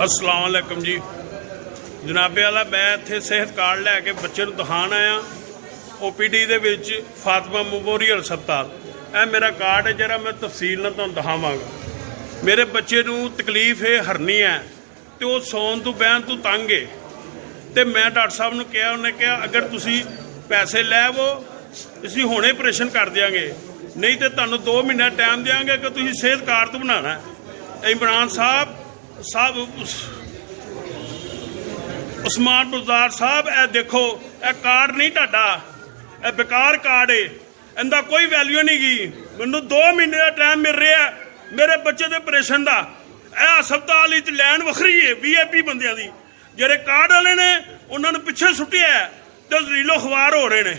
अस्सलाम वालेकुम जी जनाबे वाला मैं इत्थे सेहत कार्ड लैके बच्चे नूं दिखाण आया OPD दे विच फातिमा मैमोरीअल हस्पताल। यह मेरा कार्ड है जरा मैं तफसील नाल तुहानूं दिखावांगा। मेरे बच्चे नूं तकलीफ है हरनी है तो वह सौन तो बहन तो तंग है तो मैं डॉक्टर साहब नूं कहा उन्हें कहा अगर तुसी पैसे लैवो असीं हुणे ऑपरेशन कर देंगे नहीं तो तुहानूं 2 महीने टाइम देंगे कि तुसीं सेहत कार्ड तो बनाना है। इमरान साहब उस्मान बुज़दार साहब ए देखो ए कार्ड नहीं ढाडा ए बेकार कार्ड है इनका कोई वैल्यू नहीं गई। मैनू 2 महीने का टाइम मिल रहा है मेरे बच्चे के ऑपरेशन का। यह हस्पताल लैन वखरी है VIP बंदियां दी जेडे कार्ड वाले ने उन्होंने पिछे सुटिया है तो जलीलो खवार हो रहे हैं।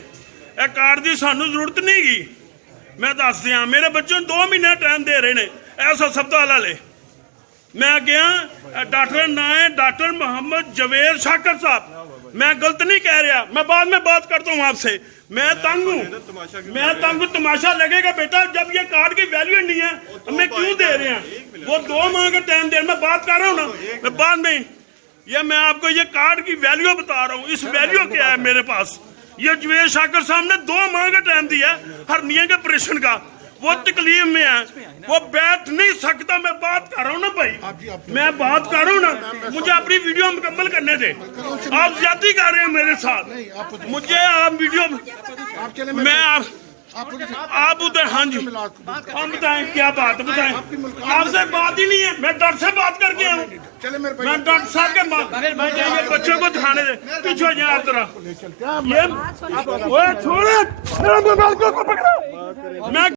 यह कार्ड की सानू जरूरत नहीं गई। मैं दस दिया मेरे बच्चे 2 महीने टाइम दे रहे हैं इस हस्पताल वाले। मैं गया डॉक्टर ना है डॉक्टर मोहम्मद जवेद शाकर साहब। मैं गलत नहीं कह रहा मैं बाद में बात करता हूँ आपसे। मैं तंग हूँ तमाशा लगेगा बेटा जब ये कार्ड की वैल्यू नहीं है हमें क्यों दे रहे हैं। वो 2 माह का टाइम दे मैं बात कर रहा हूँ ना मैं बाद में ये मैं आपको ये कार्ड की वैल्यू बता रहा हूँ। इस वैल्यू क्या है मेरे पास। ये जवेद शाकर साहब ने 2 माह का टाइम दिया हरनिया के ऑपरेशन का। वो तकलीफ में है वो बैठ नहीं सकता। मैं बात कर रहा हूँ ना भाई मैं बात कर रहा हूँ ना मुझे अपनी वीडियो मुकम्मल करने थे। आप ज्यादती कर रहे हैं मेरे साथ मुझे आप वीडियो मैं आप उधर हाँ जी आप बताएं क्या बात बताएं। आपसे बात ही नहीं है मैं डॉक्टर से बात करके आऊँ मैं डॉक्टर साहब के बच्चों को दिखाने दे पीछे हो जाए आप तरह ये छोड़े मैं